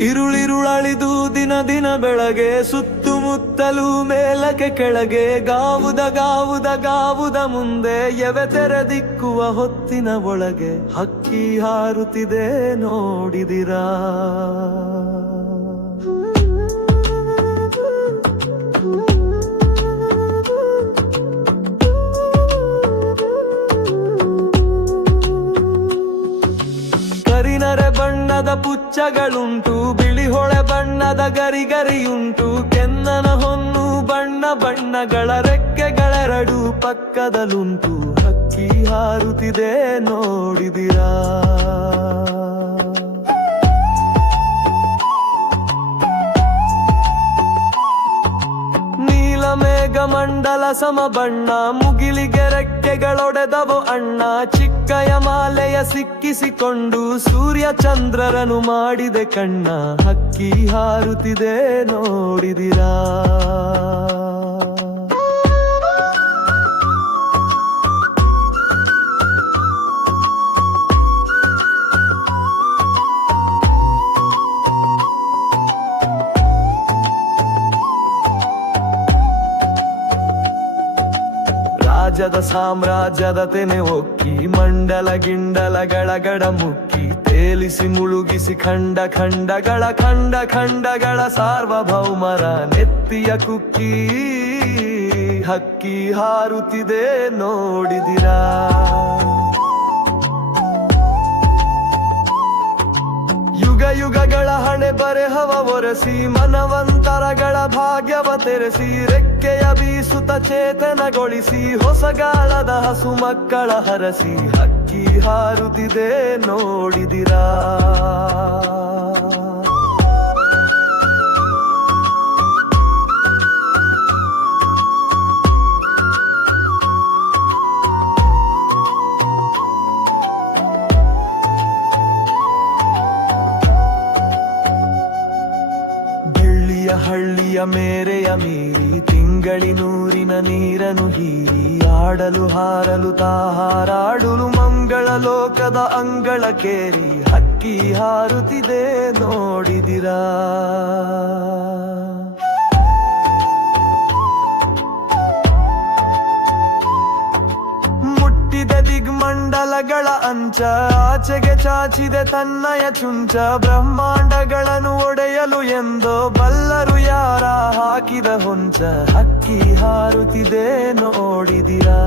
ನಾಳಿದು ದಿನ ದಿನ ಬೆಳಗ್ಗೆ ಸುತ್ತುಮುತ್ತಲು ಮೇಲಕ್ಕೆ ಕೆಳಗೆ, ಗಾವುದ ಗಾವುದ ಗಾವುದ ಮುಂದೆ, ಎವೆ ತೆರೆದಿಕ್ಕುವ ಹೊತ್ತಿನ ಒಳಗೆ, ಹಕ್ಕಿ ಹಾರುತ್ತಿದೆ ನೋಡಿದಿರಾ? ಬಣ್ಣದ ಪುಚ್ಚಗಳುಂಟು, ಬಿಳಿ ಹೊಳೆ ಬಣ್ಣದ ಗರಿಗರಿಯುಂಟು, ಕೆನ್ನನ ಹೊನ್ನು ಬಣ್ಣ ಬಣ್ಣಗಳ ರೆಕ್ಕೆಗಳೆರಡು ಪಕ್ಕದಲ್ಲುಂಟು ಹಕ್ಕಿ ಹಾರುತ್ತಿದೆ, ನೋಡಿದಿರಾ? ನೀಲಮೇಘ ಸಮಬಣ್ಣ ಸಮ ಬಣ್ಣ ಮುಗಿಲಿಗೆ ರೆಕ್ಕೆಗಳೊಡೆದವು ಅಣ್ಣ. ಚಿಕ್ಕಯ ಮಾಲೆಯ ಸಿಕ್ಕಿಸಿಕೊಂಡು ಸೂರ್ಯ ಚಂದ್ರರನು ಮಾಡಿದೆ ಕಣ್ಣ. ಹಕ್ಕಿ ಹಾರುತ್ತಿದೆ ನೋಡಿದಿರಾ? ರಾಜದ ಸಾಮ್ರಾಜ್ಯದ ತೆನೆ ಒಕ್ಕಿ ಮಂಡಲ ಗಿಂಡಲಗಳ ಗಡ ಮುಕ್ಕಿ, ತೇಲಿಸಿ ಮುಳುಗಿಸಿ ಖಂಡ ಖಂಡಗಳ ಖಂಡ ಖಂಡಗಳ ಸಾರ್ವಭೌಮರ ನೆತ್ತಿಯ ಕುಕ್ಕಿ ಹಕ್ಕಿ ಹಾರುತ್ತಿದೆ ನೋಡಿದಿರಾ. ಯುಗಗಳ ಹಣೆ ಬರೆಹವ ಒರೆಸಿ, ಮನವಂತರಗಳ ಭಾಗ್ಯವ ತೆರೆಸಿ, ರೆಕ್ಕೆಯ ಬೀಸುತ ಚೇತನಗೊಳಿಸಿ ಹೊಸಗಾಲದ ಹಸು ಮಕ್ಕಳ ಹರಸಿ, ಹಕ್ಕಿ ಹಾರುತ್ತಿದೆ ನೋಡಿದಿರಾ? ಬೆಳ್ಳಿಯ ಹಳ್ಳಿಯ ಮೇರೆಯ ಮೀರಿ ತಿಂಗಳಿನೂರಿನ ನೀರನು ಹೀರಿ ಆಡಲು ಹಾರಲು ತಾಹಾರಾಡಲು ಮಂಗಳ ಲೋಕದ ಅಂಗಳ ಕೇರಿ ಹಕ್ಕಿ ಹಾರುತ್ತಿದೆ ನೋಡಿದಿರಾ. ಮುಟ್ಟಿದ ದಿಗ್ಮಂಡಲಗಳ ಅಂಚ ಆಚೆಗೆ ಚಾಚಿದೆ ತನ್ನಯ ಚುಂಚ ಬ್ರಹ್ಮಾಂಡಗಳನ್ನು ಒಡೆಯಲು ಎಂದು ಬಲ್ಲರು ಯಾರ ಹಾಕಿದ ಹೊಂಚ ಹಕ್ಕಿ ಹಾರುತ್ತಿದೆ ನೋಡಿದಿರಾ?